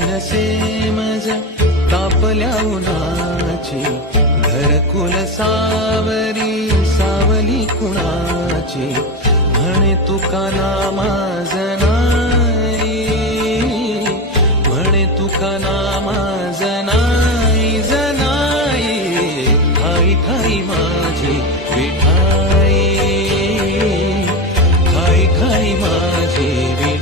नसे मज तापल्या उन्हाची, घरकुल सावरी सावली कुणाची, म्हणे तुका नामाज नाही, म्हणे तुका नामाज नाही जनाई, ठाई ठाई माझी विठाई, ठाई ठाई माझी विठाई.